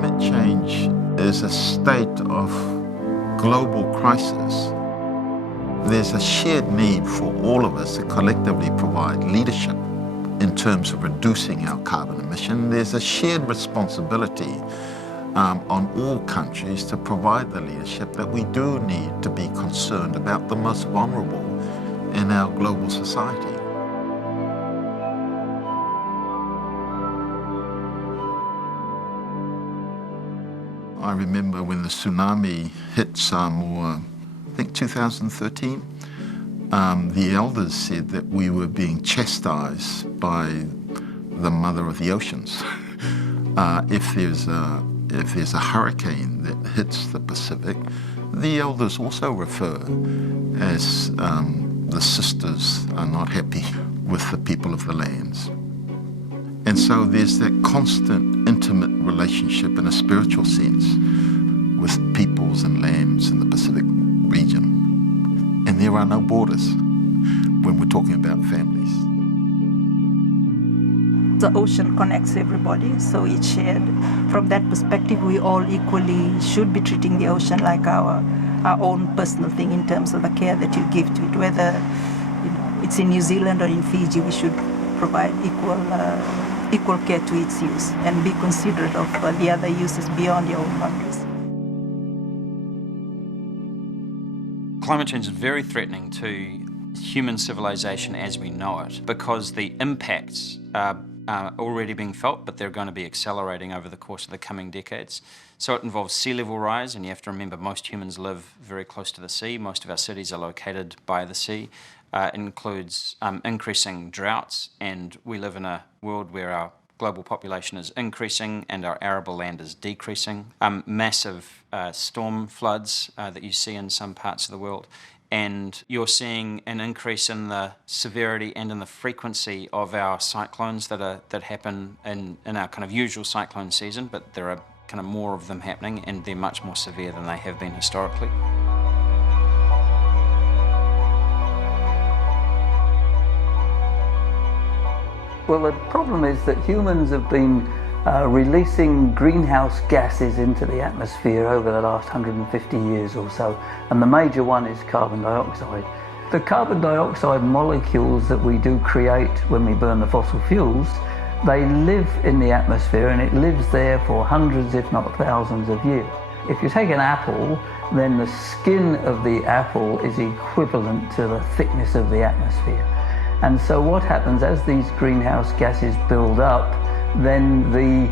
climate change is a state of global crisis, there's a shared need for all of us to collectively provide leadership in terms of reducing our carbon emission. There's a shared responsibility on all countries to provide the leadership that we do need to be concerned about the most vulnerable in our global society. I remember when the tsunami hit Samoa, I think 2013, the elders said that we were being chastised by the mother of the oceans. If there's a hurricane that hits the Pacific, the elders also refer as the sisters are not happy with the people of the lands. And so there's that constant, intimate relationship in a spiritual sense with peoples and lands in the Pacific region. And there are no borders when we're talking about families. The ocean connects everybody, so it's shared. From that perspective, we all equally should be treating the ocean like our own personal thing in terms of the care that you give to it. Whether it's in New Zealand or in Fiji, we should provide equal care to its use and be considerate of the other uses beyond your own boundaries. Climate change is very threatening to human civilization as we know it because the impacts are already being felt, but they're going to be accelerating over the course of the coming decades. So it involves sea level rise, and you have to remember most humans live very close to the sea. Most of our cities are located by the sea. It includes increasing droughts, and we live in a world where our global population is increasing and our arable land is decreasing. Massive storm floods that you see in some parts of the world. And you're seeing an increase in the severity and in the frequency of our cyclones that happen in our kind of usual cyclone season, but there are kind of more of them happening, and they're much more severe than they have been historically. Well, the problem is that humans have been releasing greenhouse gases into the atmosphere over the last 150 years or so, and the major one is carbon dioxide. The carbon dioxide molecules that we do create when we burn the fossil fuels, they live in the atmosphere, and it lives there for hundreds, if not thousands of years. If you take an apple, then the skin of the apple is equivalent to the thickness of the atmosphere. And so what happens as these greenhouse gases build up, then the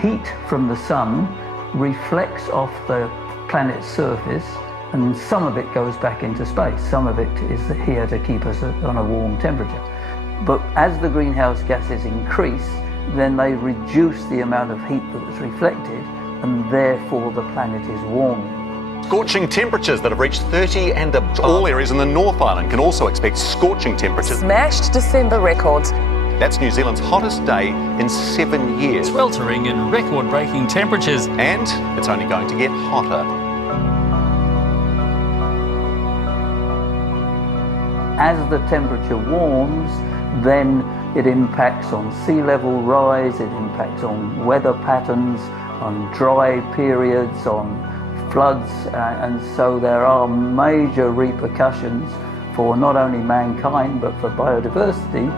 heat from the sun reflects off the planet's surface, and some of it goes back into space. Some of it is here to keep us on a warm temperature. But as the greenhouse gases increase, then they reduce the amount of heat that is reflected, and therefore the planet is warming. Scorching temperatures that have reached 30 and above. All areas in the North Island can also expect scorching temperatures. Smashed December records. That's New Zealand's hottest day in 7 years. Sweltering in record-breaking temperatures. And it's only going to get hotter. As the temperature warms, then it impacts on sea level rise, it impacts on weather patterns, on dry periods, on floods, and so there are major repercussions for not only mankind but for biodiversity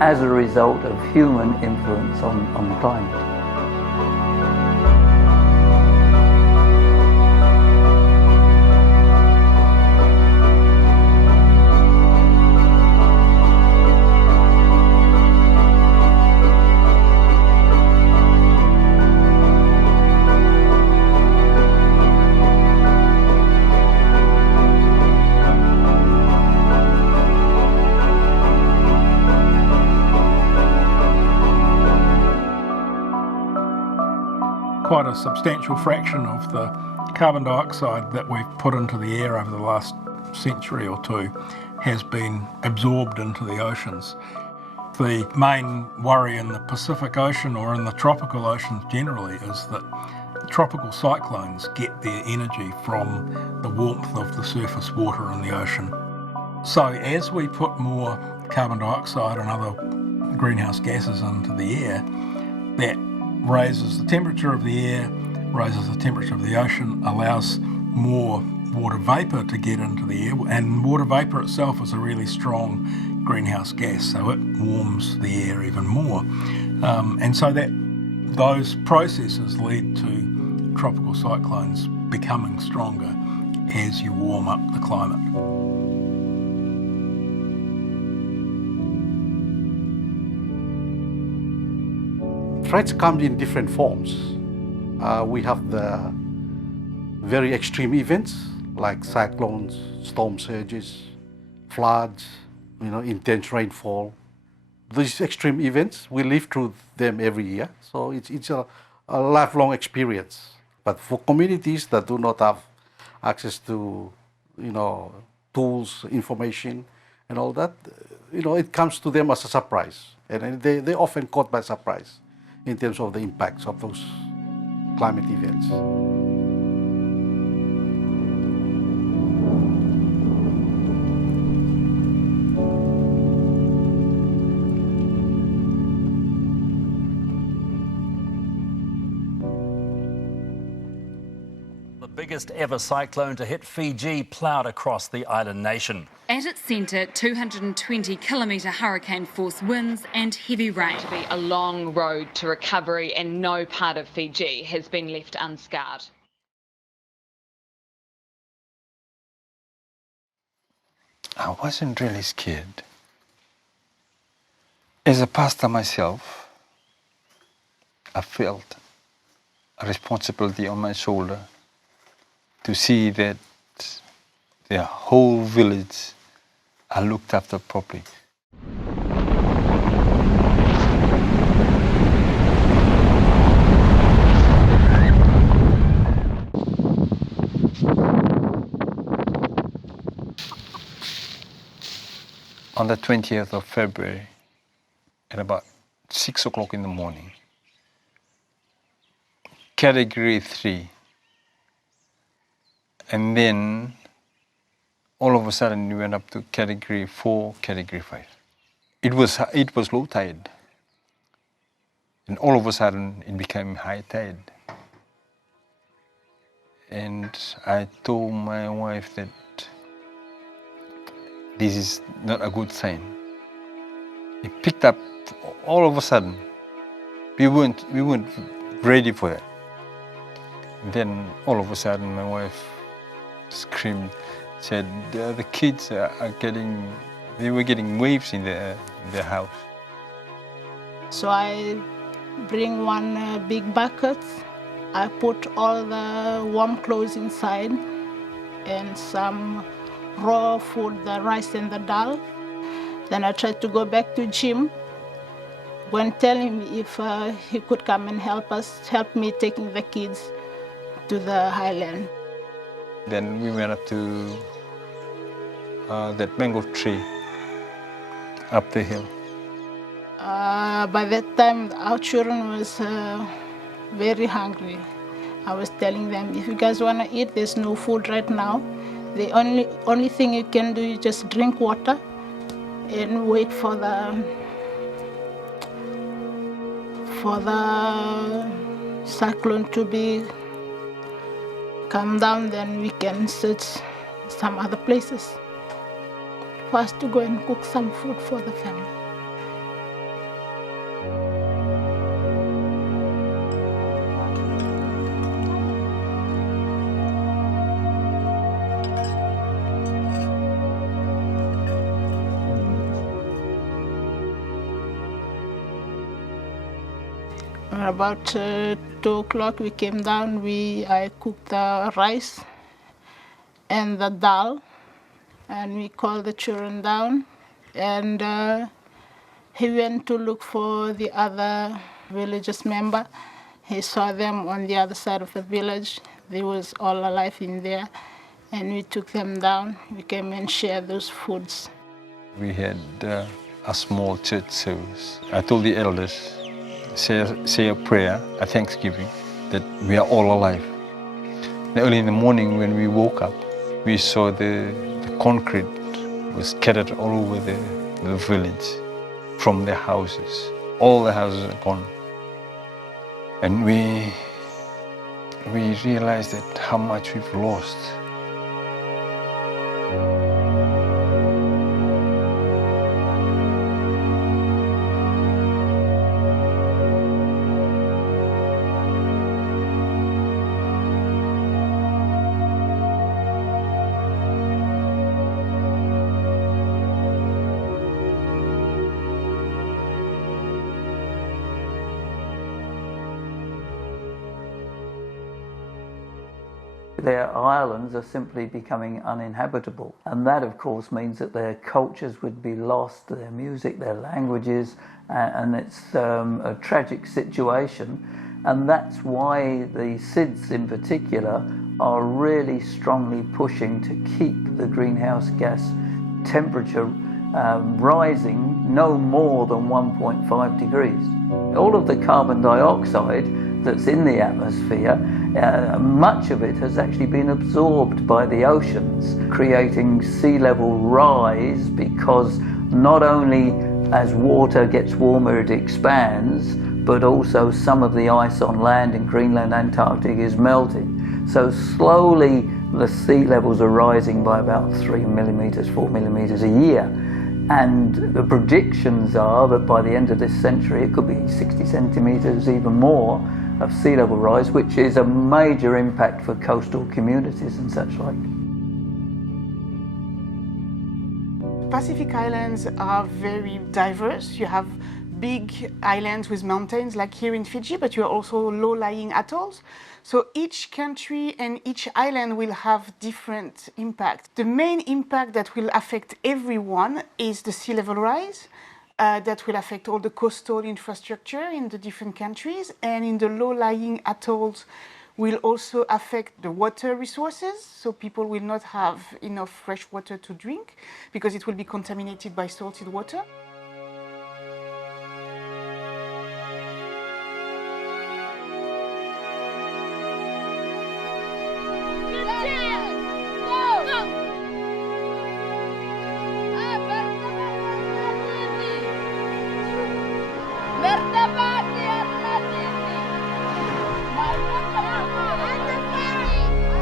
as a result of human influence on the climate. Quite a substantial fraction of the carbon dioxide that we've put into the air over the last century or two has been absorbed into the oceans. The main worry in the Pacific Ocean or in the tropical oceans generally is that tropical cyclones get their energy from the warmth of the surface water in the ocean. So as we put more carbon dioxide and other greenhouse gases into the air, that raises the temperature of the air, raises the temperature of the ocean, allows more water vapour to get into the air, and water vapour itself is a really strong greenhouse gas, so it warms the air even more. And so those processes lead to tropical cyclones becoming stronger as you warm up the climate. Threats come in different forms. We have the very extreme events like cyclones, storm surges, floods, intense rainfall. These extreme events, we live through them every year, so it's a lifelong experience. But for communities that do not have access to, tools, information, and all that, it comes to them as a surprise, and they're often caught by surprise in terms of the impacts of those climate events. The biggest ever cyclone to hit Fiji ploughed across the island nation. At its centre, 220-kilometre hurricane force winds and heavy rain. To be a long road to recovery, and no part of Fiji has been left unscarred. I wasn't really scared. As a pastor myself, I felt a responsibility on my shoulder to see that the whole village are looked after properly. On the 20th of February, at about 6 o'clock in the morning, Category 3, and then all of a sudden we went up to Category 4, Category 5. It was low tide, and all of a sudden it became high tide. And I told my wife that this is not a good sign. It picked up all of a sudden. We weren't ready for that. And then all of a sudden my wife screamed, said the kids they were getting waves in their house. So I bring one big bucket. I put all the warm clothes inside and some raw food, the rice and the dal. Then I tried to go back to Jim. When tell him if he could come and help me taking the kids to the highland. Then we went up to that mango tree up the hill. By that time, our children was very hungry. I was telling them, if you guys want to eat, there's no food right now. The only thing you can do is just drink water and wait for the cyclone to come down. Then we can search some other places for us to go and cook some food for the family. About 2 o'clock we came down. I cooked the rice and the dal, and we called the children down, and he went to look for the other villagers member. He saw them on the other side of the village. They was all alive in there, and we took them down. We came and shared those foods. We had a small church service. I told the elders, say a prayer, a thanksgiving, that we are all alive. Early in the morning when we woke up, we saw the concrete was scattered all over the village from the houses. All the houses are gone. And we realized that how much we've lost. Their islands are simply becoming uninhabitable, and that of course means that their cultures would be lost, their music, their languages, and it's a tragic situation. And that's why the SIDS in particular are really strongly pushing to keep the greenhouse gas temperature rising no more than 1.5 degrees. All of the carbon dioxide that's in the atmosphere, much of it has actually been absorbed by the oceans, creating sea level rise, because not only as water gets warmer it expands, but also some of the ice on land in Greenland, Antarctic is melting. So slowly the sea levels are rising by about 3 millimeters, 4 millimeters a year. And the predictions are that by the end of this century it could be 60 centimeters, even more, of sea level rise, which is a major impact for coastal communities and such like. Pacific Islands are very diverse. You have big islands with mountains like here in Fiji, but you have also low-lying atolls. So each country and each island will have different impact. The main impact that will affect everyone is the sea level rise. That will affect all the coastal infrastructure in the different countries, and in the low-lying atolls will also affect the water resources, so people will not have enough fresh water to drink because it will be contaminated by salted water.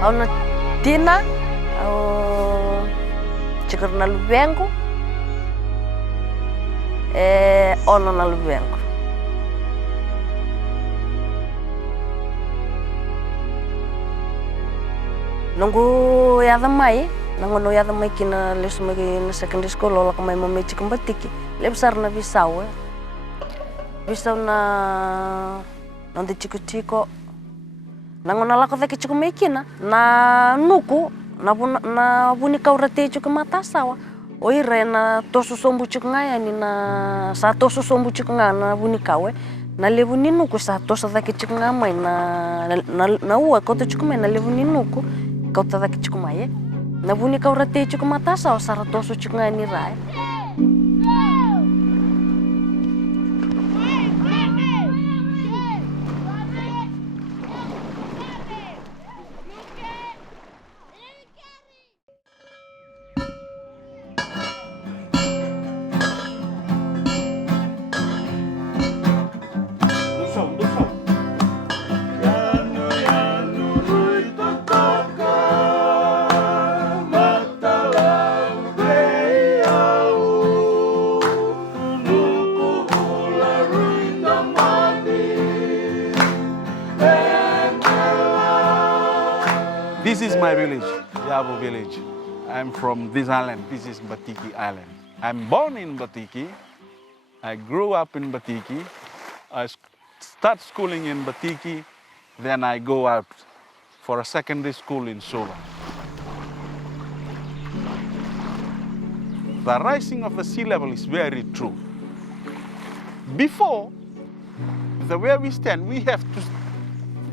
Ao na tina, ao cikar na lubengo, ono na lubengo. Nunggu yada mai, nangono yada mai kina lesu mai na secondary school lola kamai mamai cikam batiki, lebsar na Bisau, Bisau na nanti chico. Nangona lako thaki chuku mekina na nuku na buni kaurate chuku matasawa oire na tosu sombu chuku ngaya ni na sa tosu sombu chuku ngaya na buni kawe na levu ni nuku sa tosu thaki chuku ngamai na ua kota chuku mai na levu ni nuku kota thaki chuku mai na buni kaurate chuku matasawa sa tosu chuku ngaya ni rai. This is my village, Yabo village. I'm from this island. This is Batiki Island. I'm born in Batiki. I grew up in Batiki. I start schooling in Batiki. Then I go out for a secondary school in Sula. The rising of the sea level is very true. Before, the way we stand, we have to,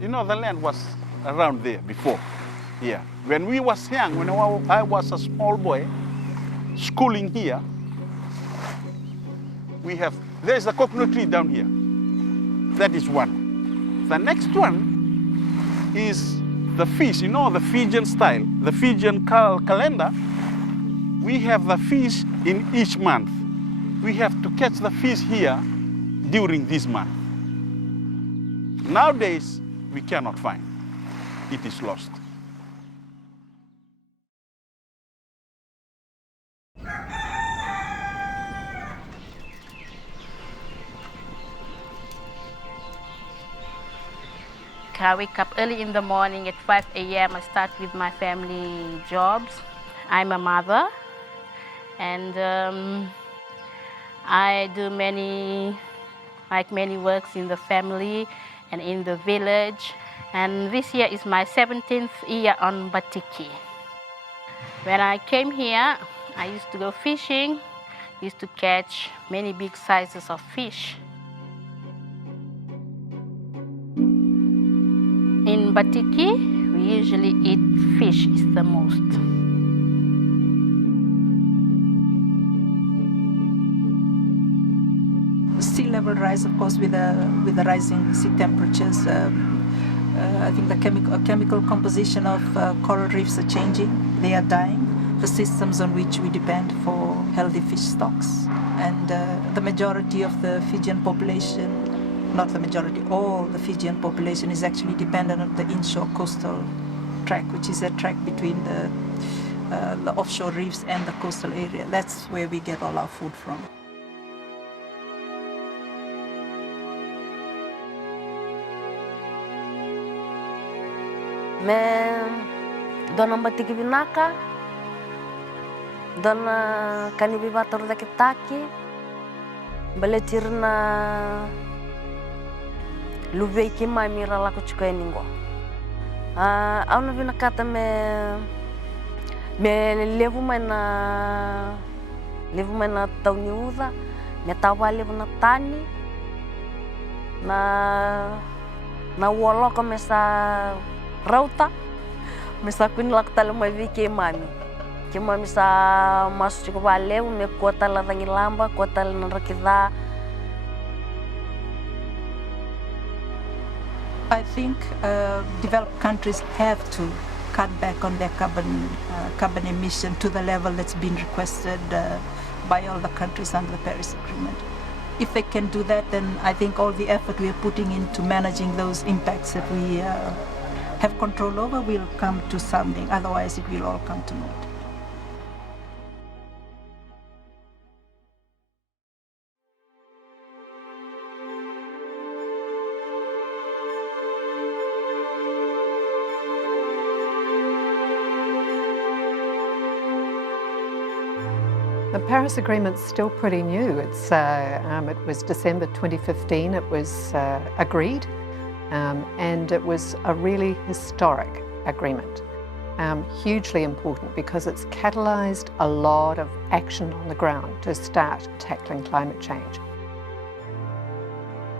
the land was around there before. Yeah. When we was young, when I was a small boy, schooling here, there's a coconut tree down here. That is one. The next one is the feast, the Fijian style, the Fijian calendar. We have the feast in each month. We have to catch the fish here during this month. Nowadays, we cannot find. It is lost. I wake up early in the morning at 5 a.m. I start with my family jobs. I'm a mother, and I do many works in the family and in the village. And this year is my 17th year on Batiki. When I came here, I used to go fishing, used to catch many big sizes of fish. In Batiki, we usually eat fish is the most. Sea level rise, of course, with the rising sea temperatures. I think the chemical composition of coral reefs are changing. They are dying. The systems on which we depend for healthy fish stocks. And the majority of the Fijian population, not the majority, all the Fijian population is actually dependent on the inshore coastal track, which is a track between the offshore reefs and the coastal area. That's where we get all our food from. Me dona Batiki vinaka, dona kani vivator da kitaki, baletirna luvei ki mai mira lako chuka eningo. Auna vinakata me levu mai na tauni uda, me tawa levu na tani, na woloko me sa rauta, me sa kuini lako tala mai vi ke mami. Ke mami sa masu chuka valeu, me kota la dangi lamba, kota la narakida. I think developed countries have to cut back on their carbon emission to the level that's been requested by all the countries under the Paris Agreement. If they can do that, then I think all the effort we are putting into managing those impacts that we have control over will come to something. Otherwise, it will all come to naught. The Paris Agreement's still pretty new. It was December 2015 it was agreed, and it was a really historic agreement. Hugely important because it's catalysed a lot of action on the ground to start tackling climate change.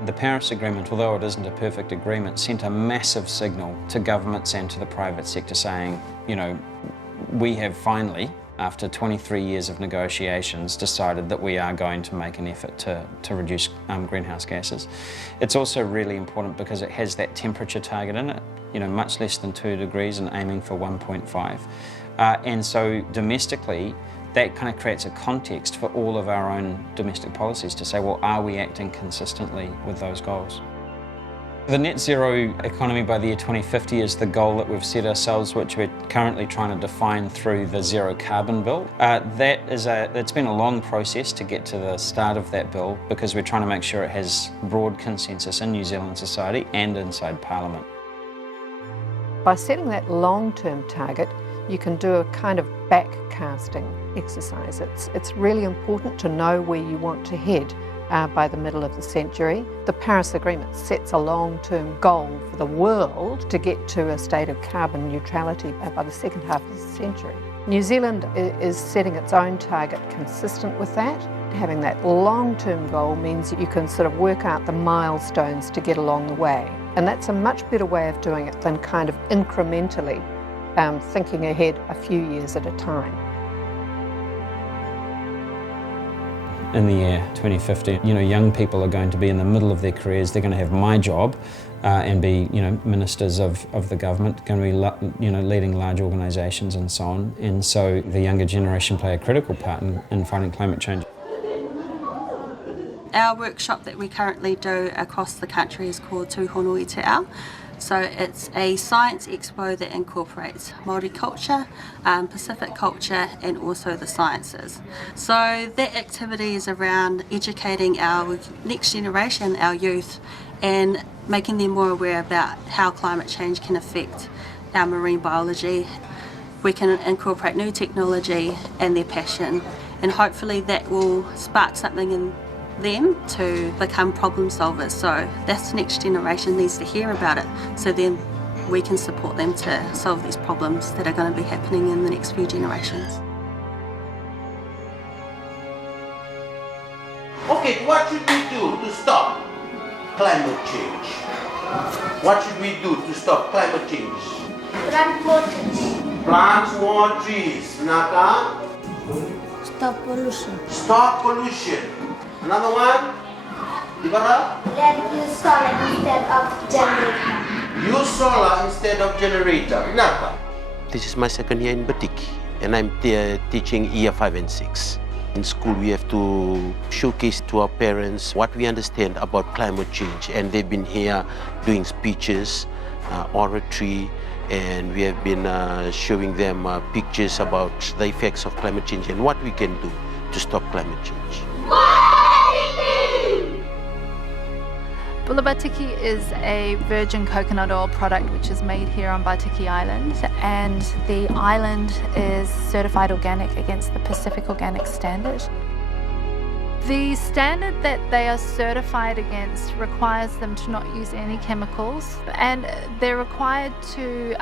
The Paris Agreement, although it isn't a perfect agreement, sent a massive signal to governments and to the private sector saying, you know, we have finally, after 23 years of negotiations, decided that we are going to make an effort to reduce greenhouse gases. It's also really important because it has that temperature target in it, you know, much less than 2 degrees and aiming for 1.5. And so domestically, that kind of creates a context for all of our own domestic policies to say, well, are we acting consistently with those goals? The net zero economy by the year 2050 is the goal that we've set ourselves, which we're currently trying to define through the Zero Carbon Bill. It's been a long process to get to the start of that bill because we're trying to make sure it has broad consensus in New Zealand society and inside Parliament. By setting that long-term target, you can do a kind of back-casting exercise. It's really important to know where you want to head by the middle of the century. The Paris Agreement sets a long-term goal for the world to get to a state of carbon neutrality by the second half of the century. New Zealand is setting its own target consistent with that. Having that long-term goal means you can sort of work out the milestones to get along the way. And that's a much better way of doing it than kind of incrementally thinking ahead a few years at a time. In the year 2050, you know, young people are going to be in the middle of their careers. They're going to have my job and be, you know, ministers of the government, going to be, you know, leading large organisations and so on. And so the younger generation play a critical part in fighting climate change. Our workshop that we currently do across the country is called Tūhono Te Ao. So it's a science expo that incorporates Māori culture, Pacific culture and also the sciences. So that activity is around educating our next generation, our youth, and making them more aware about how climate change can affect our marine biology. We can incorporate new technology and their passion, and hopefully that will spark something in them to become problem solvers. So this next generation needs to hear about it, so then we can support them to solve these problems that are going to be happening in the next few generations. Okay, what should we do to stop climate change? What should we do to stop climate change? Plant more trees. Plant more trees. Naka? Stop pollution. Stop pollution. Another one? Ibara? Use solar instead of generator. Use solar instead of generator. Naka? This is my second year in Batiki, and I'm teaching year 5 and 6. In school, we have to showcase to our parents what we understand about climate change, and they've been here doing speeches, oratory, and we have been showing them pictures about the effects of climate change and what we can do to stop climate change. Bula Batiki is a virgin coconut oil product which is made here on Batiki Island, and the island is certified organic against the Pacific Organic Standard. The standard that they are certified against requires them to not use any chemicals, and they're required to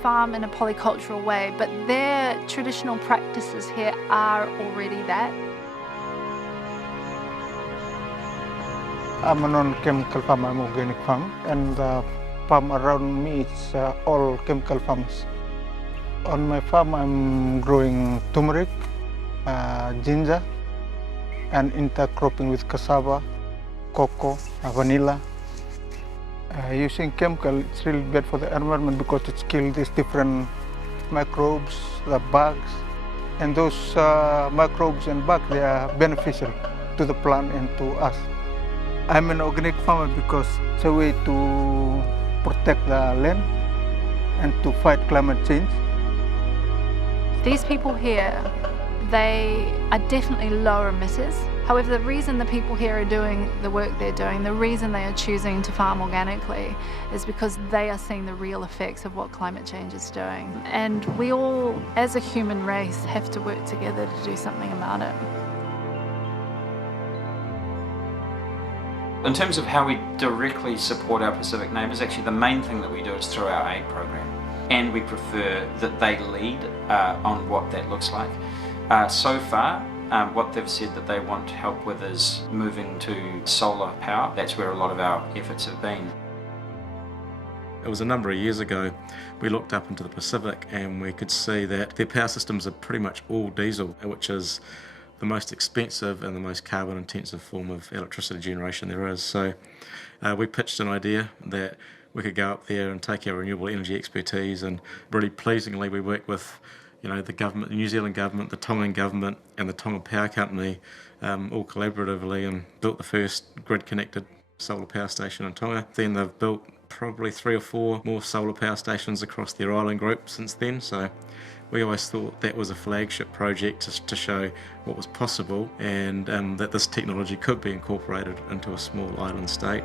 farm in a polycultural way, but their traditional practices here are already that. I'm a non-chemical farm, I'm an organic farm, and the farm around me is all chemical farms. On my farm I'm growing turmeric, ginger, and intercropping with cassava, cocoa, vanilla. Using chemical, it's really bad for the environment because it kills these different microbes, the bugs, and those microbes and bugs, they are beneficial to the plant and to us. I'm an organic farmer because it's a way to protect the land and to fight climate change. These people here, they are definitely low emitters. However, the reason the people here are doing the work they're doing, the reason they are choosing to farm organically, is because they are seeing the real effects of what climate change is doing. And we all, as a human race, have to work together to do something about it. In terms of how we directly support our Pacific neighbours, actually the main thing that we do is through our aid program, and we prefer that they lead on what that looks like. So far, what they've said that they want help with is moving to solar power. That's where a lot of our efforts have been. It was a number of years ago, we looked up into the Pacific and we could see that their power systems are pretty much all diesel, which is the most expensive and the most carbon intensive form of electricity generation there is. So we pitched an idea that we could go up there and take our renewable energy expertise, and really pleasingly we worked with the government, the New Zealand government, the Tongan government and the Tongan Power Company all collaboratively, and built the first grid-connected solar power station in Tonga. Then they've built probably 3 or 4 more solar power stations across their island group since then. So we always thought that was a flagship project to show what was possible, and that this technology could be incorporated into a small island state.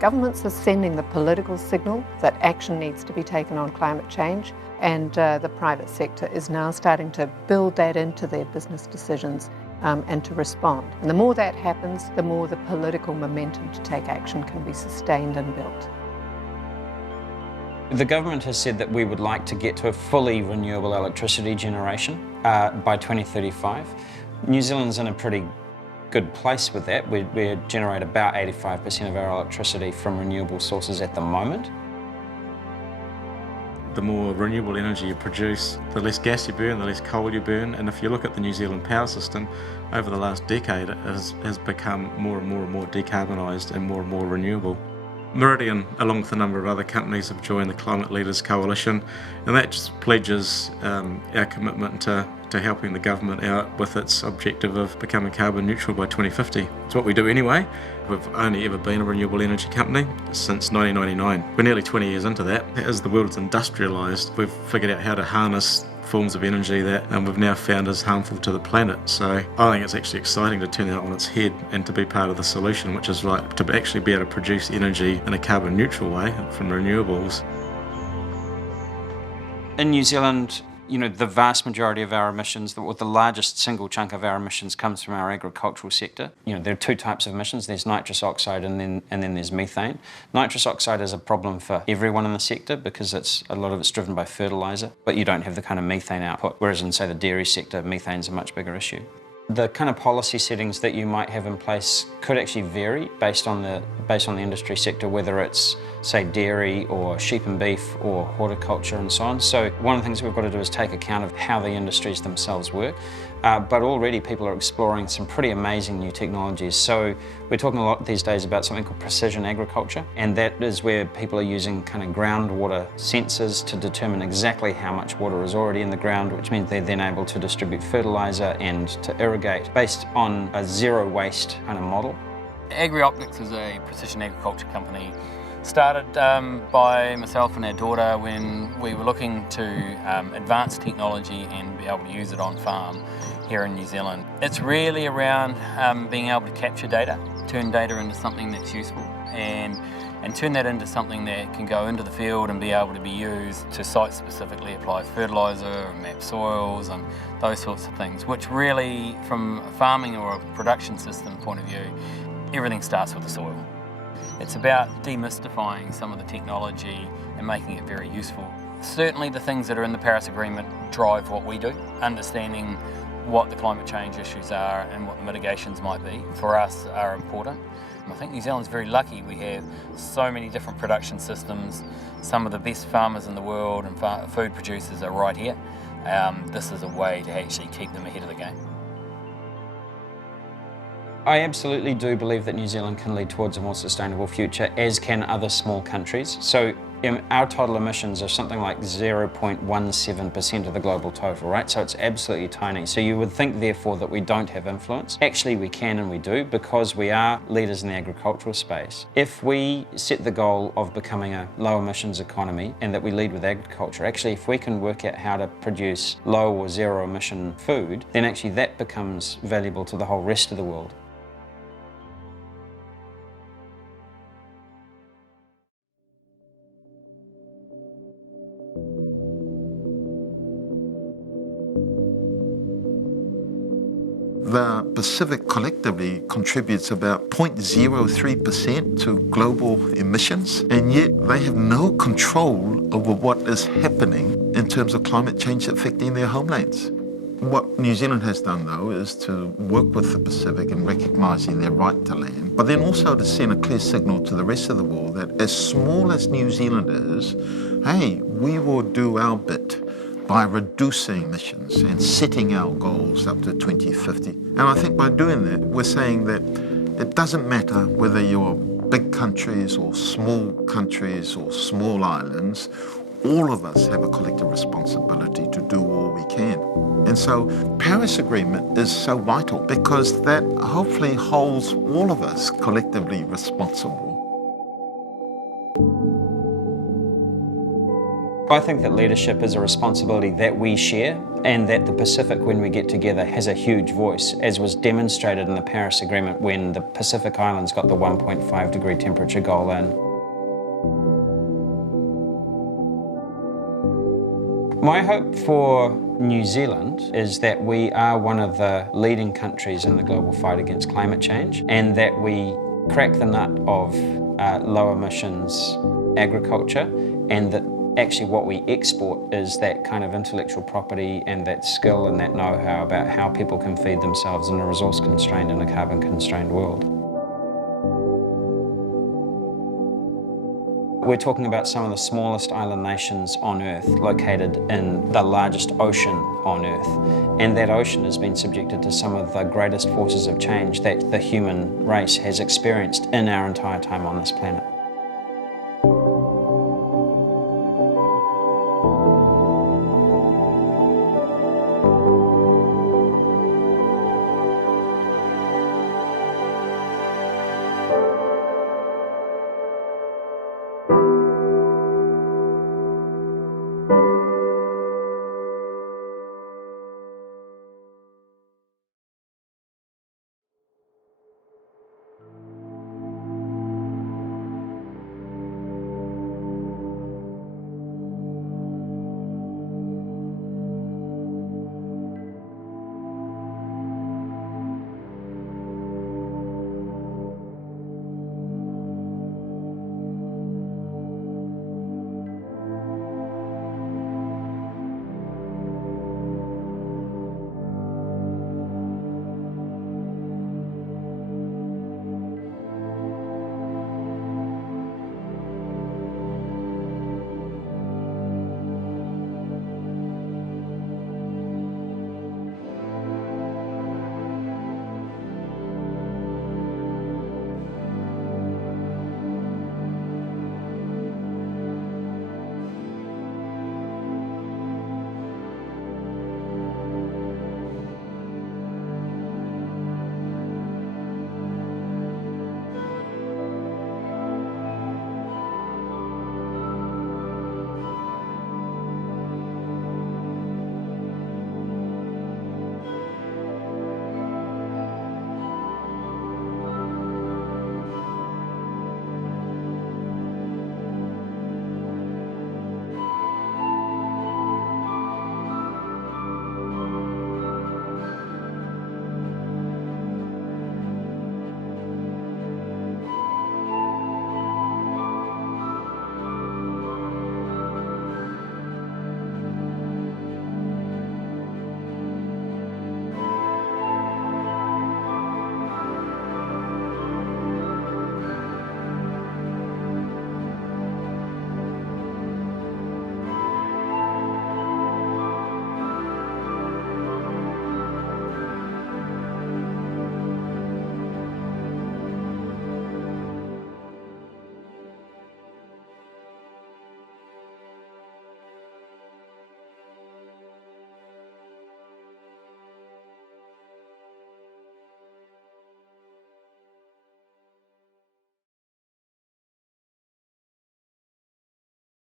Governments are sending the political signal that action needs to be taken on climate change, and the private sector is now starting to build that into their business decisions and to respond. And the more that happens, the more the political momentum to take action can be sustained and built. The government has said that we would like to get to a fully renewable electricity generation by 2035. New Zealand's in a pretty good place with that. We generate about 85% of our electricity from renewable sources at the moment. The more renewable energy you produce, the less gas you burn, the less coal you burn, and if you look at the New Zealand power system, over the last decade it has become more and more decarbonised and more renewable. Meridian, along with a number of other companies, have joined the Climate Leaders Coalition, and that just pledges our commitment to helping the government out with its objective of becoming carbon neutral by 2050. It's what we do anyway. We've only ever been a renewable energy company since 1999. We're nearly 20 years into that. As the world has industrialised, we've figured out how to harness forms of energy that we've now found is harmful to the planet. So I think it's actually exciting to turn that on its head and to be part of the solution, which is like to actually be able to produce energy in a carbon neutral way from renewables. In New Zealand, you know, the vast majority of our emissions, the largest single chunk of our emissions comes from our agricultural sector. You know, there are two types of emissions. There's nitrous oxide and then there's methane. Nitrous oxide is a problem for everyone in the sector because a lot of it's driven by fertiliser, but you don't have the kind of methane output, whereas in, say, the dairy sector, methane's a much bigger issue. The kind of policy settings that you might have in place could actually vary based on the industry sector, whether it's, say, dairy or sheep and beef or horticulture and so on. So one of the things we've got to do is take account of how the industries themselves work. But already people are exploring some pretty amazing new technologies. So we're talking a lot these days about something called precision agriculture, and that is where people are using kind of groundwater sensors to determine exactly how much water is already in the ground, which means they're then able to distribute fertiliser and to irrigate based on a zero waste kind of model. AgriOptics is a precision agriculture company started by myself and our daughter when we were looking to advance technology and be able to use it on farm here in New Zealand. It's really around being able to capture data, turn data into something that's useful and turn that into something that can go into the field and be able to be used to site-specifically apply fertiliser and map soils and those sorts of things, which really, from a farming or a production system point of view, everything starts with the soil. It's about demystifying some of the technology and making it very useful. Certainly the things that are in the Paris Agreement drive what we do, understanding what the climate change issues are and what the mitigations might be, for us are important. I think New Zealand's very lucky. We have so many different production systems. Some of the best farmers in the world and food producers are right here. This is a way to actually keep them ahead of the game. I absolutely do believe that New Zealand can lead towards a more sustainable future, as can other small countries. So our total emissions are something like 0.17% of the global total, right? So it's absolutely tiny. So you would think, therefore, that we don't have influence. Actually, we can and we do, because we are leaders in the agricultural space. If we set the goal of becoming a low emissions economy and that we lead with agriculture, actually, if we can work out how to produce low or zero emission food, then actually that becomes valuable to the whole rest of the world. The Pacific collectively contributes about 0.03% to global emissions, and yet they have no control over what is happening in terms of climate change affecting their homelands. What New Zealand has done, though, is to work with the Pacific in recognising their right to land, but then also to send a clear signal to the rest of the world that as small as New Zealand is, hey, we will do our bit by reducing emissions and setting our goals up to 2050. And I think by doing that, we're saying that it doesn't matter whether you're big countries or small islands, all of us have a collective responsibility to do all we can. And so Paris Agreement is so vital because that hopefully holds all of us collectively responsible. I think that leadership is a responsibility that we share, and that the Pacific, when we get together, has a huge voice, as was demonstrated in the Paris Agreement when the Pacific Islands got the 1.5 degree temperature goal in. My hope for New Zealand is that we are one of the leading countries in the global fight against climate change, and that we crack the nut of low emissions agriculture, and that actually what we export is that kind of intellectual property and that skill and that know-how about how people can feed themselves in a resource-constrained and a carbon-constrained world. We're talking about some of the smallest island nations on Earth, located in the largest ocean on Earth. And that ocean has been subjected to some of the greatest forces of change that the human race has experienced in our entire time on this planet.